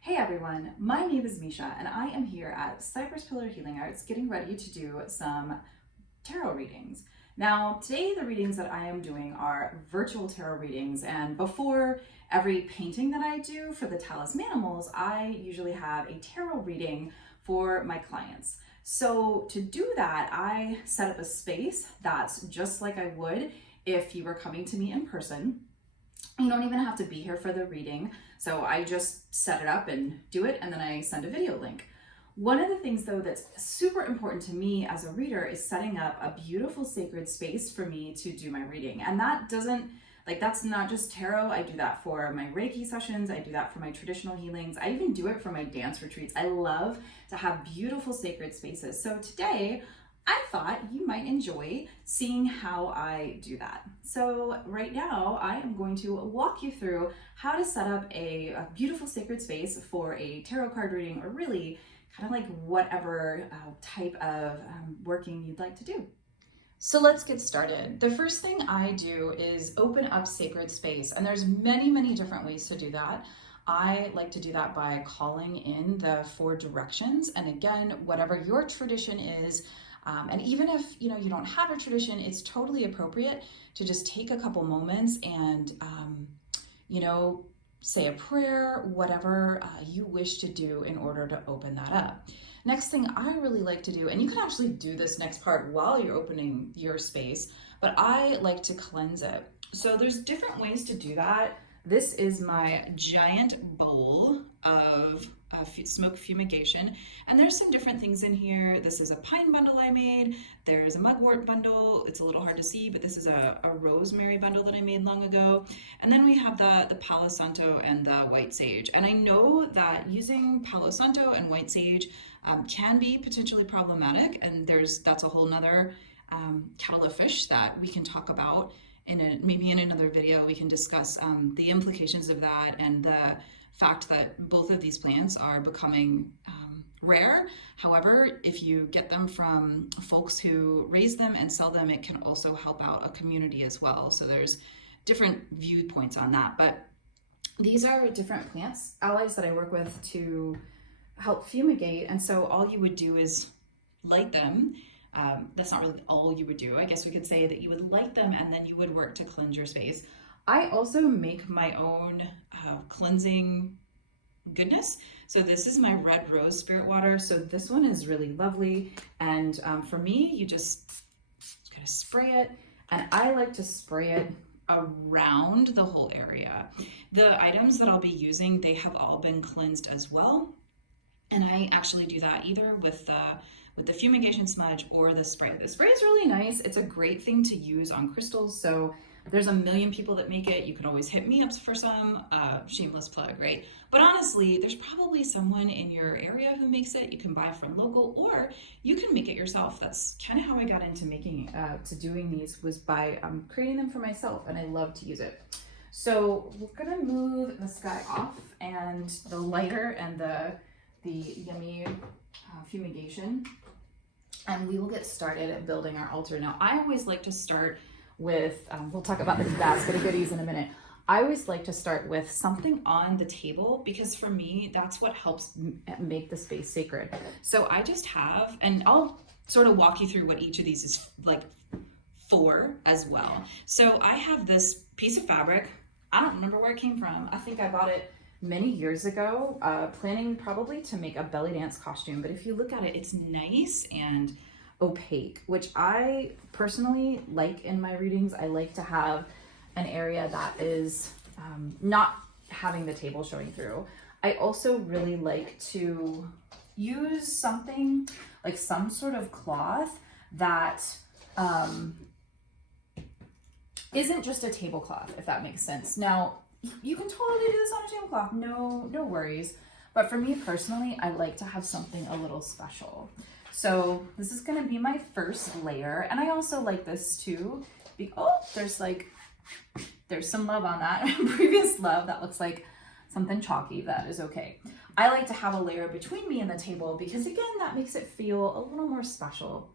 Hey everyone, my name is Misha and I am here at Cypress Pillar Healing Arts getting ready to do some tarot readings. Now, today the readings that I am doing are virtual tarot readings, and before every painting that I do for the Talismanimals, I usually have a tarot reading for my clients. So to do that, I set up a space that's just like I would if you were coming to me in person. You don't even have to be here for the reading. So I just set it up and do it, and then I send a video link. One of the things though that's super important to me as a reader is setting up a beautiful sacred space for me to do my reading. And that's not just tarot. I do that for my Reiki sessions. I do that for my traditional healings. I even do it for my dance retreats. I love to have beautiful sacred spaces. So today, I thought you might enjoy seeing how I do that. So right now I am going to walk you through how to set up a beautiful sacred space for a tarot card reading, or really kind of like whatever type of working you'd like to do. So let's get started. The first thing I do is open up sacred space, and there's many different ways to do that. I like to do that by calling in the 4 directions, and again, whatever your tradition is, and even if you don't have a tradition, it's totally appropriate to just take a couple moments and say a prayer, whatever you wish to do in order to open that up. Next thing I really like to do, and you can actually do this next part while you're opening your space, but I like to cleanse it. So there's different ways to do that. This is my giant bowl of smoke fumigation, and there's some different things in here. This is a pine bundle I made. There's a mugwort bundle. It's a little hard to see, but this is a rosemary bundle that I made long ago. And then we have the Palo Santo and the white sage. And I know that using Palo Santo and white sage can be potentially problematic, and that's a whole nother kettle of fish that we can talk about maybe in another video. We can discuss the implications of that and the fact that both of these plants are becoming rare. However, if you get them from folks who raise them and sell them, it can also help out a community as well. So there's different viewpoints on that. But these are different plants, allies that I work with to help fumigate. And so all you would do is light them. That's not really all you would do. I guess we could say that you would light them and then you would work to cleanse your space. I also make my own cleansing goodness. So this is my red rose spirit water. So this one is really lovely. And for me, you just kind of spray it. And I like to spray it around the whole area. The items that I'll be using, they have all been cleansed as well. And I actually do that either with the fumigation smudge or the spray. The spray is really nice. It's a great thing to use on crystals. So there's a million people that make it. You can always hit me up for some. Shameless plug, right? But honestly, there's probably someone in your area who makes it. You can buy from local, or you can make it yourself. That's kind of how I got into doing these, was by creating them for myself, and I love to use it. So we're gonna move this guy off, and the lighter and the yummy fumigation, and we will get started at building our altar. Now, I always like to start with, we'll talk about this basket of goodies in a minute. I always like to start with something on the table, because for me, that's what helps make the space sacred. So I just have, and I'll sort of walk you through what each of these is like for as well. So I have this piece of fabric. I don't remember where it came from. I think I bought it many years ago, planning probably to make a belly dance costume. But if you look at it, it's nice and opaque, which I personally like in my readings. I like to have an area that is not having the table showing through. I also really like to use something like some sort of cloth that isn't just a tablecloth, if that makes sense. Now, you can totally do this on a tablecloth, no worries. But for me personally, I like to have something a little special. So this is gonna be my first layer. And I also like this too. There's some love on that. Previous love, that looks like something chalky. That is okay. I like to have a layer between me and the table because, again, that makes it feel a little more special.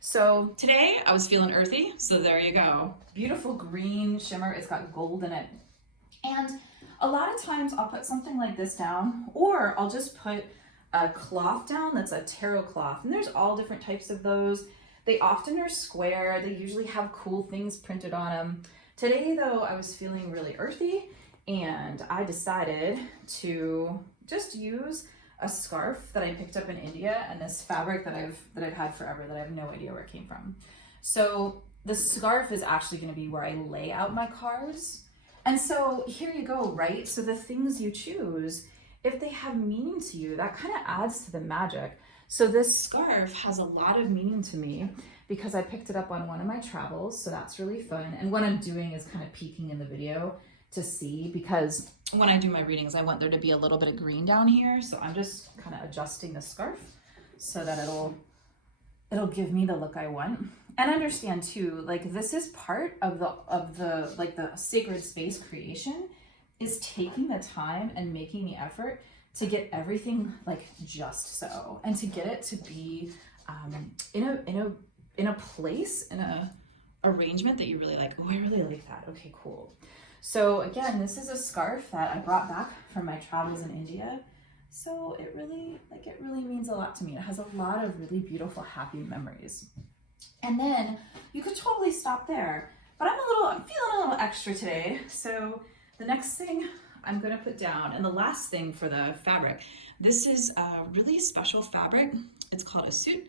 So today I was feeling earthy, so there you go. Beautiful green shimmer. It's got gold in it. And a lot of times I'll put something like this down, or I'll just put a cloth down that's a tarot cloth. And there's all different types of those. They often are square. They usually have cool things printed on them. Today though, I was feeling really earthy and I decided to just use a scarf that I picked up in India and this fabric that I've had forever that I have no idea where it came from. So the scarf is actually going to be where I lay out my cards. And so here you go, right? So the things you choose, if they have meaning to you, that kind of adds to the magic. So this scarf has a lot of meaning to me because I picked it up on one of my travels, so that's really fun. And what I'm doing is kind of peeking in the video to see, because when I do my readings, I want there to be a little bit of green down here. So I'm just kind of adjusting the scarf so that it'll give me the look I want. And understand too, like this is part of the like the sacred space creation is taking the time and making the effort to get everything like just so, and to get it to be in a place, in a arrangement that you really like. Oh, I really like that. Okay, cool. So again, this is a scarf that I brought back from my travels in India. So it really means a lot to me. It has a lot of really beautiful, happy memories. And then you could totally stop there, but I'm feeling a little extra today. So the next thing I'm gonna put down, and the last thing for the fabric, this is a really special fabric. It's called a suit,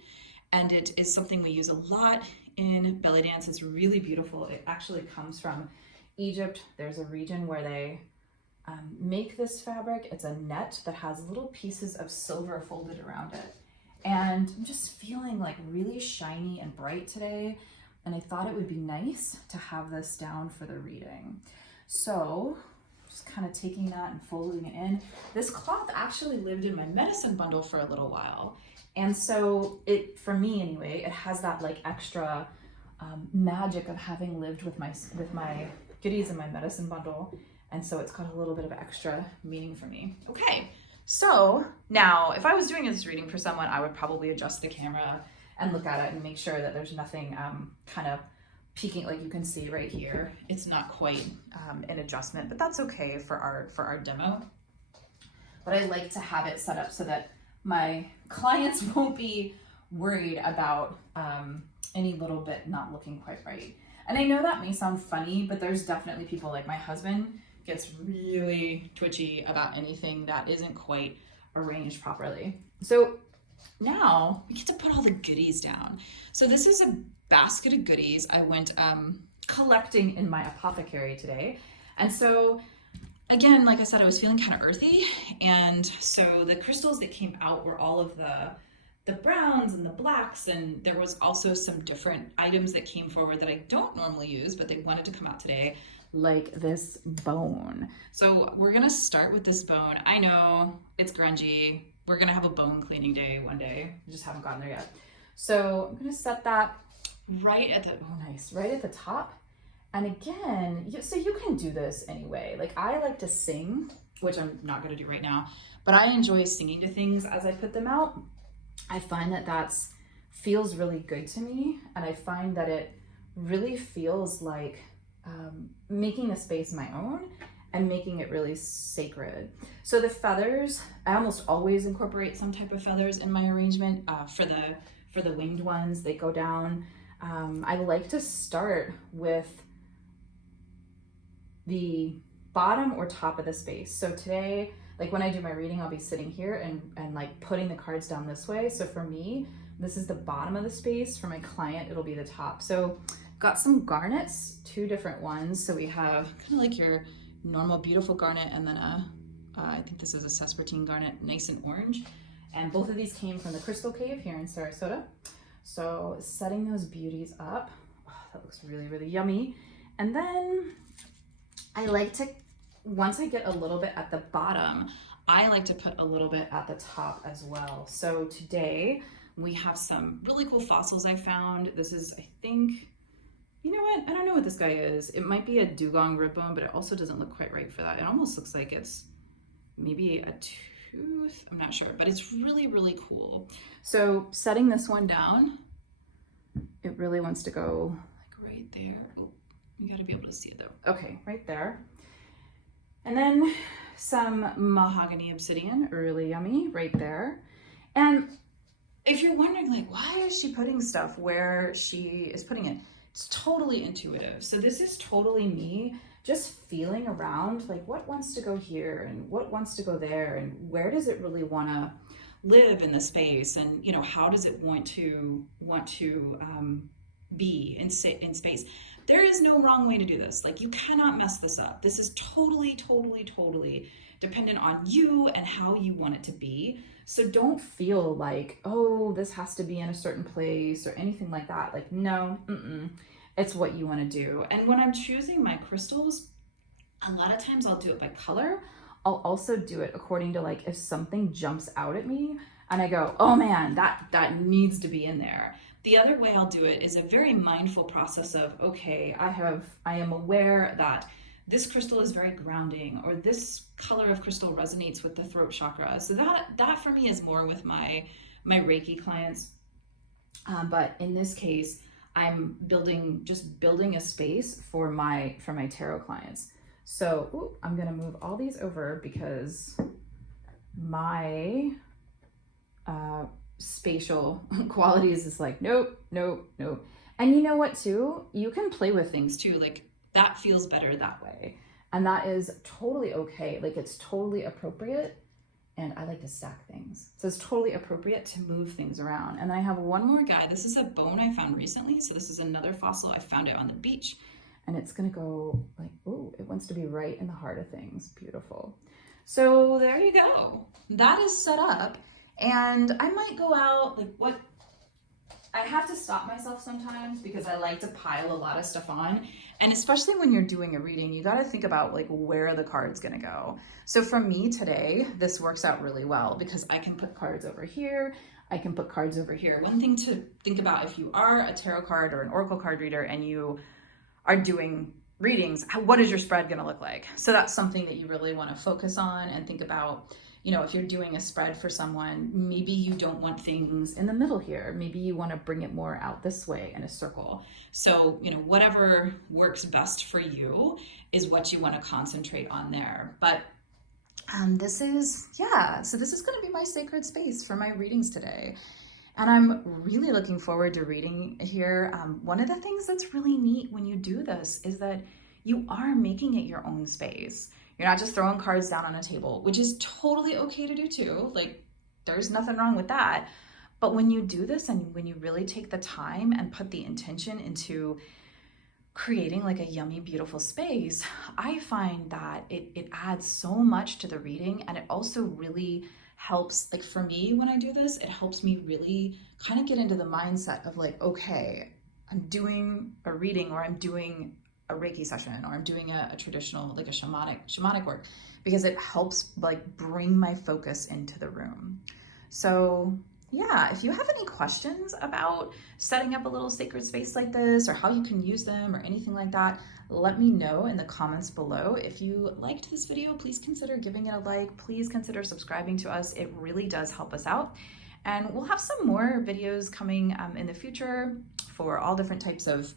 and it is something we use a lot in belly dance. It's really beautiful. It actually comes from Egypt. There's a region where they make this fabric. It's a net that has little pieces of silver folded around it. And I'm just feeling like really shiny and bright today. And I thought it would be nice to have this down for the reading. So just kind of taking that and folding it in. This cloth actually lived in my medicine bundle for a little while. And so it, for me anyway, it has that like extra magic of having lived with my goodies in my medicine bundle. And so it's got a little bit of extra meaning for me. Okay, so now if I was doing this reading for someone, I would probably adjust the camera and look at it and make sure that there's nothing kind of peeking, like you can see right here. It's not quite an adjustment, but that's okay for our demo. But I like to have it set up so that my clients won't be worried about any little bit not looking quite right. And I know that may sound funny, but there's definitely people, like my husband gets really twitchy about anything that isn't quite arranged properly. So now we get to put all the goodies down. So this is a basket of goodies I went collecting in my apothecary today. And so again, like I said, I was feeling kind of earthy. And so the crystals that came out were all of the browns and the blacks, and there was also some different items that came forward that I don't normally use, but they wanted to come out today, like this bone. So we're gonna start with this bone. I know it's grungy. We're gonna have a bone cleaning day one day. We just haven't gotten there yet. So I'm gonna set that right at the, oh nice, right at the top. And again, so you can do this anyway. Like I like to sing, which I'm not gonna do right now, but I enjoy singing to things as I put them out. I find that feels really good to me. And I find that it really feels like making the space my own and making it really sacred. So the feathers, I almost always incorporate some type of feathers in my arrangement. For the winged ones, they go down. I like to start with the bottom or top of the space. So today, like when I do my reading, I'll be sitting here and like putting the cards down this way. So for me, this is the bottom of the space. For my client, it'll be the top. So got some garnets, 2 different ones. So we have kind of like your normal beautiful garnet, and then I think this is a Sespertine garnet, nice and orange. And both of these came from the Crystal Cave here in Sarasota. So setting those beauties up. Oh, that looks really, really yummy. And then I like to, once I get a little bit at the bottom, I like to put a little bit at the top as well. So today we have some really cool fossils I found. This is, I think, you know what? I don't know what this guy is. It might be a dugong rib bone, but it also doesn't look quite right for that. It almost looks like it's maybe a tooth. I'm not sure, but it's really, really cool. So setting this one down, it really wants to go like right there. Oh, you gotta be able to see it though. Okay, right there. And then some mahogany obsidian, really yummy right there. And if you're wondering, like, why is she putting stuff where she is putting it? It's totally intuitive. So this is totally me just feeling around, like, what wants to go here and what wants to go there and where does it really want to live in the space, and, you know, how does it want to be in space. There is no wrong way to do this. Like, you cannot mess this up. This is totally dependent on you and how you want it to be. So don't feel like, oh, this has to be in a certain place or anything like that. Like, no, it's what you want to do. And when I'm choosing my crystals, a lot of times I'll do it by color. I'll also do it according to, like, if something jumps out at me and I go, oh man, that needs to be in there. The other way I'll do it is a very mindful process of, okay, I am aware that this crystal is very grounding, or this color of crystal resonates with the throat chakra. So that for me is more with my Reiki clients. But in this case, I'm just building a space for my tarot clients. So I'm gonna move all these over because my spatial qualities is like, nope. And you know what too? You can play with things too. Like, that feels better that way. And that is totally okay. Like, it's totally appropriate. And I like to stack things. So it's totally appropriate to move things around. And I have one more guy. This is a bone I found recently. So this is another fossil. I found it on the beach. And it's gonna go like, oh, it wants to be right in the heart of things. Beautiful. So there you go. That is set up. And I might go out, like, what? I have to stop myself sometimes because I like to pile a lot of stuff on. And especially when you're doing a reading, you got to think about, like, where the card's going to go. So for me today, this works out really well because I can put cards over here. I can put cards over here. One thing to think about if you are a tarot card or an oracle card reader and you are doing readings, what is your spread going to look like? So that's something that you really want to focus on and think about. You know, if you're doing a spread for someone, maybe you don't want things in the middle here. Maybe you want to bring it more out this way in a circle. So, you know, whatever works best for you is what you want to concentrate on there. But this is going to be my sacred space for my readings today. And I'm really looking forward to reading here. One of the things that's really neat when you do this is that you are making it your own space. You're not just throwing cards down on a table, which is totally okay to do too. Like, there's nothing wrong with that. But when you do this and when you really take the time and put the intention into creating like a yummy, beautiful space, I find that it adds so much to the reading. And it also really helps, like for me, when I do this, it helps me really kind of get into the mindset of like, okay, I'm doing a reading, or I'm doing a Reiki session, or I'm doing a traditional, like a shamanic work, because it helps like bring my focus into the room. So yeah, if you have any questions about setting up a little sacred space like this, or how you can use them or anything like that, let me know in the comments below. If you liked this video, please consider giving it a like. Please consider subscribing to us. It really does help us out. And we'll have some more videos coming in the future for all different types of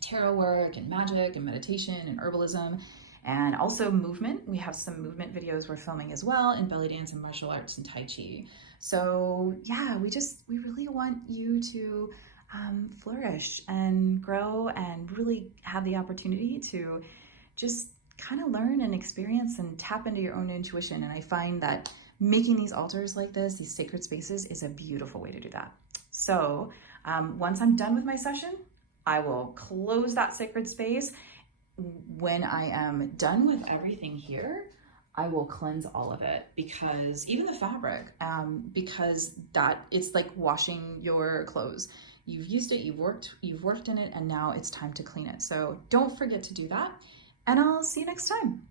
tarot work and magic and meditation and herbalism, and also movement. We have some movement videos we're filming as well in belly dance and martial arts and Tai Chi. So yeah, we really want you to flourish and grow and really have the opportunity to just kind of learn and experience and tap into your own intuition. And I find that making these altars like this, these sacred spaces, is a beautiful way to do that. So once I'm done with my session, I will close that sacred space. When I am done with everything here, I will cleanse all of it, because even the fabric, because that it's like washing your clothes. You've used it, you've worked in it, and now it's time to clean it. So don't forget to do that, and I'll see you next time.